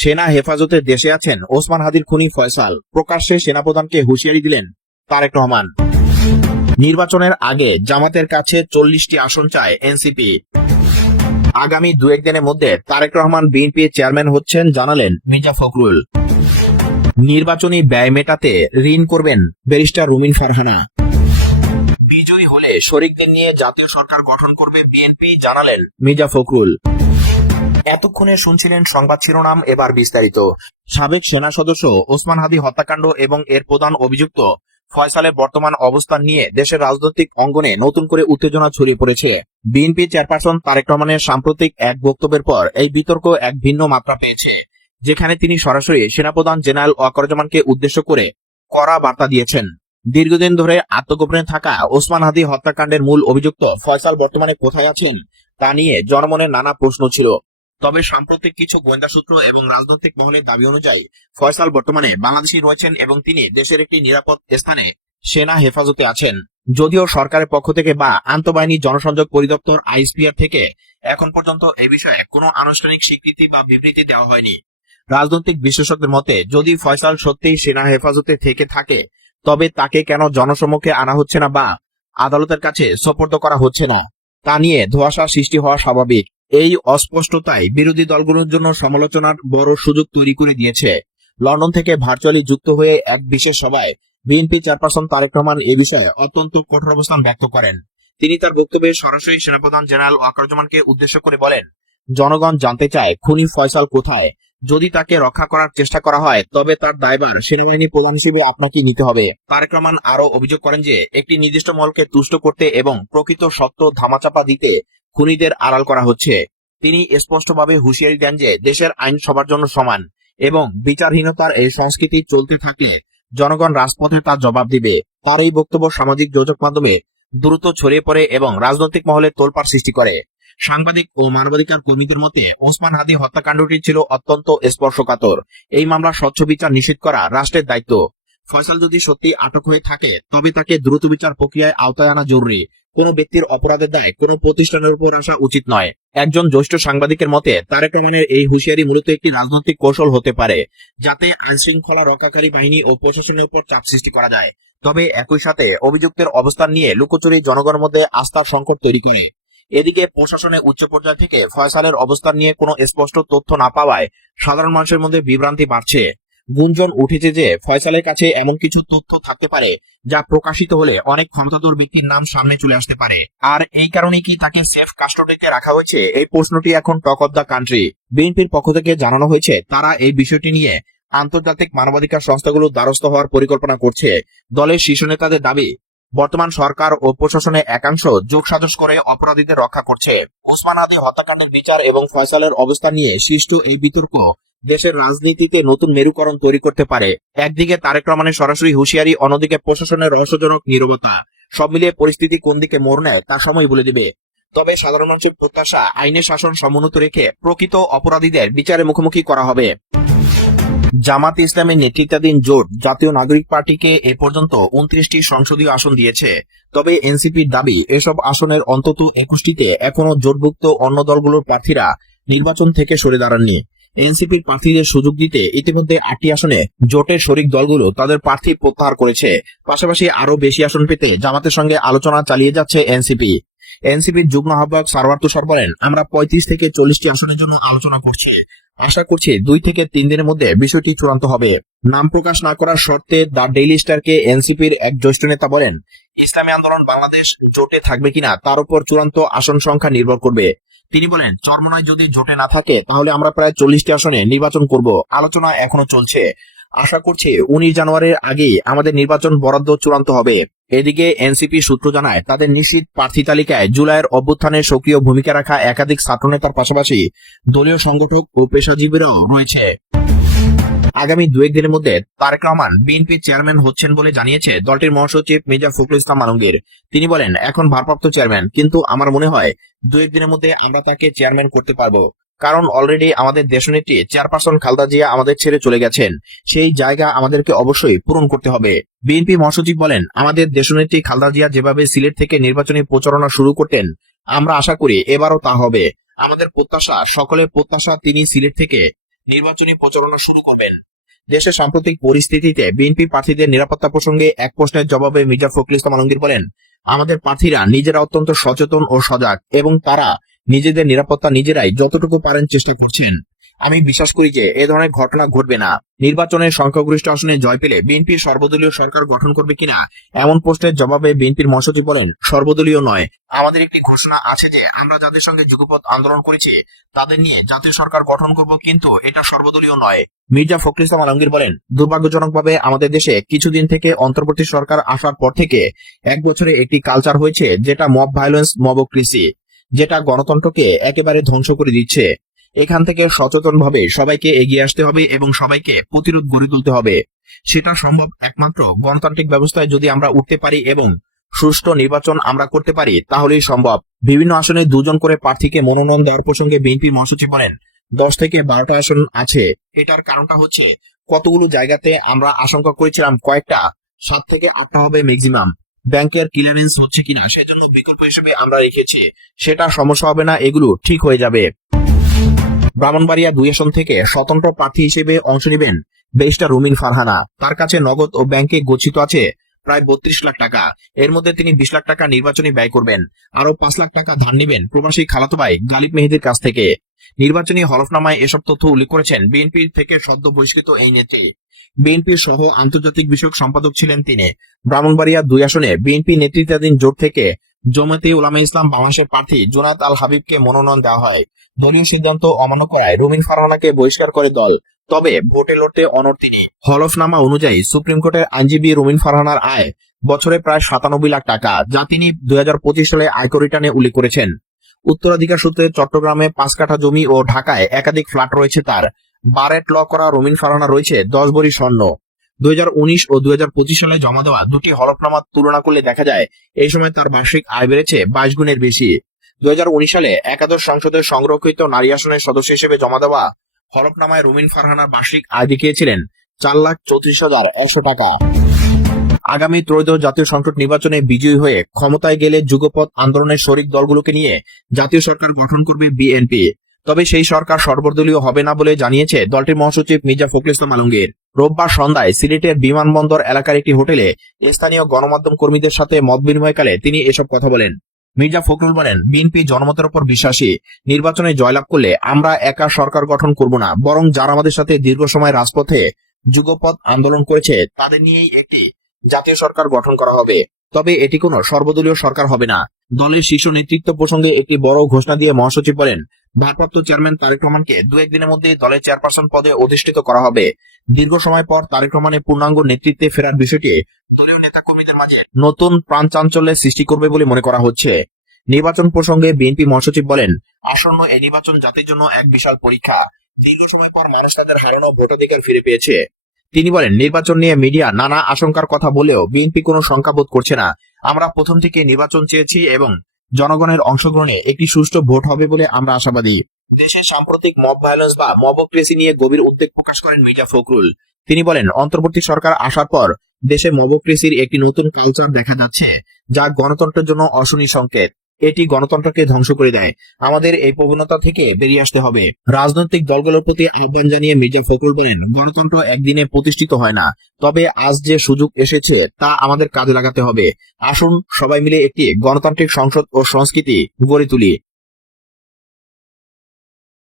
সেনা হেফাজতে দেশে আছেন ওসমান হাদির খুনি ফয়সাল, প্রকাশ্যে সেনাপ্রধানকে হুঁশিয়ারি দিলেন তারেক রহমান। নির্বাচনের আগে জামাতের কাছে 40টি আসন চায় এনসিপি। আগামী 2-1 দিনের মধ্যে তারেক রহমান বিএনপি চেয়ারম্যান হচ্ছেন জানালেন মির্জা ফখরুল। নির্বাচনী ব্যয় মেটাতে ঋণ করবেন ব্যারিস্টার রুমিন ফারহানা। বিজয়ী হলে শরিকদের নিয়ে জাতীয় সরকার গঠন করবে বিএনপি জানালেন মির্জা ফখরুল। এতক্ষণে শুনছিলেন সংবাদ শিরোনাম, এবার বিস্তারিত। সাবেক সেনা সদস্য ওসমান হাদি হত্যাকাণ্ড এবং এর প্রধান অভিযুক্ত ফয়সালের বর্তমান অবস্থান নিয়ে দেশের রাজনৈতিক অঙ্গনে নতুন করে উত্তেজনা ছড়িয়ে পড়েছে। বিএনপি চেয়ারপারসন তারেক রহমানের সাম্প্রতিক এক বক্তব্যের পর এই বিতর্ক এক ভিন্ন মাত্রা পেয়েছে, যেখানে তিনি সরাসরি সেনাপ্রধান জেনারেল ওয়াকারুজ্জামানকে উদ্দেশ্য করে কড়া বার্তা দিয়েছেন। দীর্ঘদিন ধরে আত্মগোপনে থাকা ওসমান হাদি হত্যাকাণ্ডের মূল অভিযুক্ত ফয়সাল বর্তমানে কোথায় আছেন তা নিয়ে জনমনের নানা প্রশ্ন ছিল। তবে সাম্প্রতিক কিছু গোয়েন্দা সূত্র এবং রাজনৈতিক মহলের দাবি অনুযায়ী ফয়সাল বর্তমানে বাংলাদেশে রয়েছেন এবং তিনি দেশের একটি নিরাপদ স্থানে সেনা হেফাজতে আছেন। যদিও সরকারের পক্ষ থেকে বা আন্তঃবাহিনী জনসংযোগ পরিদপ্তর আইএসপিআর থেকে এখন পর্যন্ত এই বিষয়ে কোনো আনুষ্ঠানিক স্বীকৃতি বা বিবৃতি দেওয়া হয়নি। রাজনৈতিক বিশেষজ্ঞদের মতে, যদি ফয়সাল সত্যিই সেনা হেফাজতে থেকে থাকে তবে তাকে কেন জনসম্মুখে আনা হচ্ছে না বা আদালতের কাছে সোপর্দ করা হচ্ছে না তা নিয়ে ধোঁয়াশা সৃষ্টি হওয়া স্বাভাবিক। এই অস্পষ্টতাই বিরোধী দলগুলোর জন্য সমালোচনার বড় সুযোগ তৈরি করে দিয়েছে। লন্ডন থেকে ভার্চুয়ালি যুক্ত হয়ে এক বিশেষ সভায় বিএনপি চেয়ারপারসন তারেক রহমান এ বিষয়ে অত্যন্ত কঠোর অবস্থান ব্যক্ত করেন। তিনি তার বক্তব্যে সরাসরি সেনাপ্রধান জেনারেল ওয়াকারুজ্জামানকে উদ্দেশ্য করে বলেন, জনগণ জানতে চায় খুনি ফয়সাল কোথায়। যদি তাকে রক্ষা করার চেষ্টা করা হয় তবে তার দায়ভার সেনাবাহিনী প্রধান হিসেবে আপনাকে নিতে হবে। তারেক রহমান আরো অভিযোগ করেন যে একটি নির্দিষ্ট মহলকে তুষ্ট করতে এবং প্রকৃত সত্য ধামাচাপা দিতে খুনিদের আড়াল করা হচ্ছে। তিনি স্পষ্টভাবে হুঁশিয়ারি দেন যে দেশের আইন সবার জন্য সমান এবং বিচারহীনতার এই সংস্কৃতি চলতে থাকলে জনগণ রাজপথে তার জবাব দিবে। তার এই বক্তব্য সামাজিক যোগাযোগ মাধ্যমে দ্রুত ছড়িয়ে পড়ে এবং রাজনৈতিক মহলে তোলপাড় সৃষ্টি করে। সাংবাদিক ও মানবাধিকার কর্মীদের মতে, ওসমান হাদি হত্যাকাণ্ডটি ছিল অত্যন্ত স্পর্শকাতর। এই মামলার স্বচ্ছ বিচার নিশ্চিত করা রাষ্ট্রের দায়িত্ব। ফয়সাল যদি সত্যি আটক হয়ে থাকে তবে তাকে দ্রুত বিচার প্রক্রিয়ায় আওতায় আনা জরুরি। কোনো ব্যক্তির অপরাধের দায় কোনো প্রতিষ্ঠানের উপর আসা উচিত নয়। একজন জ্যেষ্ঠ সাংবাদিকের মতে, তারেক রহমানের এই হুঁশিয়ারি মূলত একটি রাজনৈতিক কৌশল হতে পারে, যাতে আইনশৃঙ্খলা রক্ষাকারী বাহিনী ও প্রশাসনের উপর চাপ সৃষ্টি করা যায়। তবে একই সাথে অভিযুক্তের অবস্থান নিয়ে লুকোচুরি জনগণের মধ্যে আস্থার সংকট তৈরি করে। এদিকে প্রশাসনের উচ্চ পর্যায় থেকে ফয়সালের অবস্থান নিয়ে কোনো স্পষ্ট তথ্য না পাওয়ায় সাধারণ মানুষের মধ্যে বিভ্রান্তি বাড়ছে। গুঞ্জন উঠেছে যে ফয়সালের কাছে এমন কিছু তথ্য থাকতে পারে যা প্রকাশিত হলে অনেক ক্ষমতাধর ব্যক্তির নাম সামনে চলে আসতে পারে। আর এই কারণে কি তাকে সেফ কাস্টডিতে রাখা হয়েছে, এই প্রশ্নটি এখন টক অফ দ্য কান্ট্রি। বিএনপির পক্ষ থেকে জানানো হয়েছে তারা এই বিষয়টি নিয়ে আন্তর্জাতিক মানবাধিকার সংস্থাগুলোর দ্বারস্থ হওয়ার পরিকল্পনা করছে। দলের শীর্ষ নেতাদের দাবি, বর্তমান সরকার ও প্রশাসনের একাংশ যোগসাজশ করে অপরাধীদের রক্ষা করছে। ওসমান হাদি হত্যাকাণ্ডের বিচার এবং ফয়সালের অবস্থান নিয়ে সৃষ্ট এই বিতর্ক দেশের রাজনীতিতে নতুন মেরুকরণ তৈরি করতে পারে। একদিকে তারেক রহমানের সরাসরি হুঁশিয়ারি, অন্যদিকে প্রশাসনের রহস্যজনক নীরবতা। সব মিলিয়ে পরিস্থিতি কোন দিকে মোড় নেয় তা সময় বলে দেবে। তবে সাধারণ মানুষের প্রত্যাশা, আইনের শাসন সমুন্নত রেখে প্রকৃত অপরাধীদের বিচারের মুখোমুখি করা হবে। জামাত ইসলামের নেতৃত্বাধীন জোট জাতীয় নাগরিক পার্টিকে এ পর্যন্ত 29টি সংসদীয় আসন দিয়েছে। তবে এনসিপির দাবি, এসব আসনের অন্তত 21টিতে এখনো জোটভুক্ত অন্য দলগুলোর প্রার্থীরা নির্বাচন থেকে সরে দাঁড়াননি। এনসিপির প্রার্থীদের সুযোগ দিতে ইতিমধ্যে 8টি আসনে জোটের শরিক দলগুলো তাদের প্রার্থী প্রত্যাহার করেছে। পাশাপাশি আরো বেশি আসন পেতে জামাতের সঙ্গে আলোচনা চালিয়ে যাচ্ছে এনসিপি। এনসিপির যুগ্ম আহ্বায়ক সারওয়ার তুষার বলেন, আমরা 35 থেকে 40টি আসনের জন্য আলোচনা করছি। আশা করছি 2 থেকে 3 দিনের মধ্যে বিষয়টি চূড়ান্ত হবে। নাম প্রকাশ না করার শর্তে দ্য ডেইলি স্টারকে এনসিপির এক জ্যেষ্ঠ নেতা বলেন, ইসলামী আন্দোলন বাংলাদেশ জোটে থাকবে কিনা তার উপর চূড়ান্ত আসন সংখ্যা নির্ভর করবে। তিনি বলেন, চরমোনাই যদি জোটে না থাকে তাহলে আমরা প্রায় 40টি আসনে নির্বাচন করব। আলোচনা এখনো চলছে। আশা করছি 19 জানুয়ারির আগেই আমাদের নির্বাচন বরাদ্দ চূড়ান্ত হবে। এদিকে এনসিপি সূত্র জানায়, তাদের নিশ্চিত প্রার্থী তালিকায় জুলাইয়ের অভ্যুত্থানে সক্রিয় ভূমিকা রাখা একাধিক ছাত্রনেতার পাশাপাশি দলীয় সংগঠক ও পেশাজীবীরাও রয়েছে। আগামী 2-1 দিনের মধ্যে তারেক রহমান বিএনপি চেয়ারম্যান হচ্ছেন বলে জানিয়েছে দলটির মহাসচিব মির্জা ফখরুল ইসলাম আলমগীর। তিনি বলেন, এখন ভারপ্রাপ্ত চেয়ারম্যান, কিন্তু আমার মনে হয় 2-1 দিনের মধ্যে আমরা তাকে চেয়ারম্যান করতে পারবো। কারণ অলরেডি আমাদের দেশনেত্রী চেয়ারপারসন খালেদা জিয়া আমাদের ছেড়ে চলে গেছেন। সেই জায়গা আমাদেরকে অবশ্যই পূরণ করতে হবে। বিএনপি মহাসচিব বলেন, আমাদের দেশনেত্রী খালেদা জিয়া যেভাবে সিলেট থেকে নির্বাচনী প্রচারণা শুরু করতেন, আমরা আশা করি এবারও তা হবে। আমাদের প্রত্যাশা, সকলের প্রত্যাশা, তিনি সিলেট থেকে নির্বাচনী প্রচারণা শুরু করবেন। দেশের সাম্প্রতিক পরিস্থিতিতে বিএনপি প্রার্থীদের নিরাপত্তা প্রসঙ্গে এক প্রশ্নের জবাবে মির্জা ফখরুল ইসলাম আলমগীর বলেন, আমাদের প্রার্থীরা নিজেরা অত্যন্ত সচেতন ও সজাগ এবং তারা নিজেদের নিরাপত্তা নিজেরাই যতটুকু পারেন চেষ্টা করছেন। আমি বিশ্বাস করি যে এ ধরনের ঘটনা ঘটবে না। নির্বাচনের সংখ্যাগরিষ্ঠ আসনে জয় পেলে বিএনপি সর্বদলীয় সরকার গঠন করবে কিনা এমন প্রশ্নের জবাবে বিএনপির মহাসচিব বলেন, সর্বদলীয় নয়। আমাদের একটি ঘোষণা আছে যে আমরা যাদের সঙ্গে যুগপৎ আন্দোলন করেছি তাদের নিয়ে জাতীয় সরকার গঠন করব, কিন্তু এটা সর্বদলীয় নয়। মির্জা ফখরুল ইসলাম আলমগীর বলেন, দুর্ভাগ্যজনকভাবে আমাদের দেশে কিছুদিন থেকে অন্তর্বর্তী সরকার আসার পর থেকে এক বছরে একটি কালচার হয়েছে যেটা মব ভায়োলেন্স, মবক্রেসি, যেটা গণতন্ত্রকে একেবারে ধ্বংস করে দিচ্ছে। এখান থেকে সচেতনভাবে সবাইকে এগিয়ে আসতে হবে এবং সবাইকে প্রতিরোধ গড়ে তুলতে হবে। সেটা সম্ভব একমাত্র গণতান্ত্রিক ব্যবস্থায় যদি আমরা উঠতে পারি এবং সুষ্ঠু নির্বাচন আমরা করতে পারি, তাহলেই সম্ভব। বিভিন্ন আসনে 2 জন করে প্রার্থীকে মনোনয়ন দেওয়ার প্রসঙ্গে বিএনপির মহাসচিব বলেন, 10 থেকে 12টা আসন আছে। এটার কারণটা হচ্ছে কতগুলো জায়গাতে আমরা আশঙ্কা করেছিলাম কয়েকটা 7 থেকে 8টা হবে ম্যাক্সিমাম। ব্যাংকের ক্লিয়ারেন্স হচ্ছে কিনা সেজন্য বিকল্প হিসেবে আমরা রেখেছি। সেটা সমস্যা হবে না, এগুলো ঠিক হয়ে যাবে। ব্রাহ্মণবাড়িয়া 2 আসন থেকে স্বতন্ত্র প্রার্থী হিসেবে অংশ নেবেন ব্যারিস্টার রুমিন ফারহানা। তার কাছে নগদ ও ব্যাংকে গচ্ছিত আছে প্রায় 32 লাখ টাকা। এর মধ্যে তিনি 20 লাখ টাকা নির্বাচনী ব্যয় করবেন। আরো 5 লাখ টাকা ধার নেবেন প্রবাসী খালাতো ভাই গালিব মেহেদীর কাছ থেকে। নির্বাচনী হলফনামায় এসব তথ্য উল্লেখ করেছেন বিএনপির থেকে সদ্য বহিষ্কৃত এই নেত্রী। বিএনপির সহ আন্তর্জাতিক বিষয়ক সম্পাদক ছিলেন তিনি। ব্রাহ্মণবাড়িয়া 2 আসনে বিএনপি নেতৃত্বাধীন জোট থেকে জমাতে উলামা ইসলাম বাংলাদেশের প্রার্থী জুনায়েদ আল হাবিবকে মনোনয়ন দেওয়া হয়। দলীয় সিদ্ধান্ত অমান্য করায় রুমিন ফারহানাকে বহিষ্কার করে দল। তবে ভোটে লড়তে অনড় তিনি। হলফনামা অনুযায়ী সুপ্রিম কোর্টের আইনজীবী রুমিন ফারহানার আয় বছরে প্রায় 97 লাখ টাকা, যা তিনি 2025 সালে আয়কর রিটার্নে উল্লেখ করেছেন। উত্তরাধিকার সূত্রে চট্টগ্রামে 5 কাঠা জমি ও ঢাকায় একাধিক ফ্ল্যাট রয়েছে তার। বারেট ল করা রুমিন ফারহানা রয়েছে 10 ভরি স্বর্ণ। 2019 ও 2025 সালে জমা দেওয়া দুটি হলফনামা তুলনা করলে দেখা যায় এই সময় তার বার্ষিক আয় বেড়েছে 22 গুণের বেশি। 2019 সালে একাদশ সংসদের সংরক্ষিত নারী আসনের সদস্য হিসেবে জমা দেওয়া হলফনামায় রুমিন ফারহানার বার্ষিক আয় দেখিয়েছিলেন 4,34,100 টাকা। আগামী ত্রয়োদশ জাতীয় সংসদ নির্বাচনে বিজয়ী হয়ে ক্ষমতায় গেলে যুগপৎ আন্দোলনের শরিক দলগুলোকে নিয়ে জাতীয় সরকার গঠন করবে বিএনপি। তবে সেই সরকার সর্বদলীয় হবে না বলে জানিয়েছে দলটির মহাসচিব মির্জা ফখরুল ইসলাম আলমগীর। রোববার সন্ধ্যায় সিলেটের বিমানবন্দর এলাকার একটি হোটেলে স্থানীয় গণমাধ্যম কর্মীদের সাথে মত বিনিময়কালে তিনি এসব কথা বলেন। মির্জা ফখরুল বলেন, বিএনপি জনমতের উপর বিশ্বাসী। নির্বাচনে জয়লাভ করলে আমরা একা সরকার গঠন করব না, বরং যারা আমাদের সাথে দীর্ঘ সময় রাজপথে যুগপৎ আন্দোলন করেছে তাদের নিয়েই একটি জাতীয় সরকার গঠন করা হবে। তবে এটি কোনো সর্বদলীয় সরকার হবে না। দলের শীর্ষ নেতৃত্ব প্রসঙ্গে একটি বড় ঘোষণা দিয়ে মহাসচিব বলেন, ভারপ্রাপ্ত চেয়ারম্যান তারেক রহমানকে 2-1 দিনের মধ্যে দলের চেয়ারপারসন পদে অধিষ্ঠিত করা হবে। দীর্ঘ সময় পর তারেক রহমানের পূর্ণাঙ্গ নেতৃত্বে ফেরার বিষয়টি দলীয় নেতা কর্মীদের মাঝে নতুন প্রাণ চাঞ্চল্যের সৃষ্টি করবে বলে মনে করা হচ্ছে। নির্বাচন প্রসঙ্গে বিএনপি মহাসচিব বলেন, আসন্ন এই নির্বাচন জাতির জন্য এক বিশাল পরীক্ষা। দীর্ঘ সময় পর মানুষ তাদের হারানো ভোটাধিকার ফিরে পেয়েছে। তিনি বলেন, নির্বাচন নিয়ে মিডিয়া নানা আশঙ্কার কথা বলেও বিএনপি কোনো শঙ্কা বোধ করছে না। আমরা প্রথম থেকে নির্বাচন চেয়েছি এবং জনগণের অংশগ্রহণে একটি সুষ্ঠু ভোট হবে বলে আমরা আশাবাদী। দেশের সাম্প্রতিক মব ভায়োলেন্স বা মবক্রেসি নিয়ে গভীর উদ্বেগ প্রকাশ করেন মির্জা ফখরুল। তিনি বলেন, অন্তর্বর্তী সরকার আসার পর দেশে মবক্রেসির একটি নতুন কালচার দেখা যাচ্ছে, যা গণতন্ত্রের জন্য অশনি সংকেত। এটি গণতন্ত্রকে ধ্বংস করে দেয়। আমাদের এই প্রবণতা থেকে বেরিয়ে আসতে হবে। রাজনৈতিক দলগুলোর প্রতি আহ্বান জানিয়ে মির্জা ফখরুল বলেন, গণতন্ত্র একদিনে প্রতিষ্ঠিত হয় না, তবে আজ যে সুযোগ এসেছে তা আমাদের কাজে লাগাতে হবে। আসুন সবাই মিলে একটি গণতান্ত্রিক সংসদ ও সংস্কৃতি গড়ে তুলি।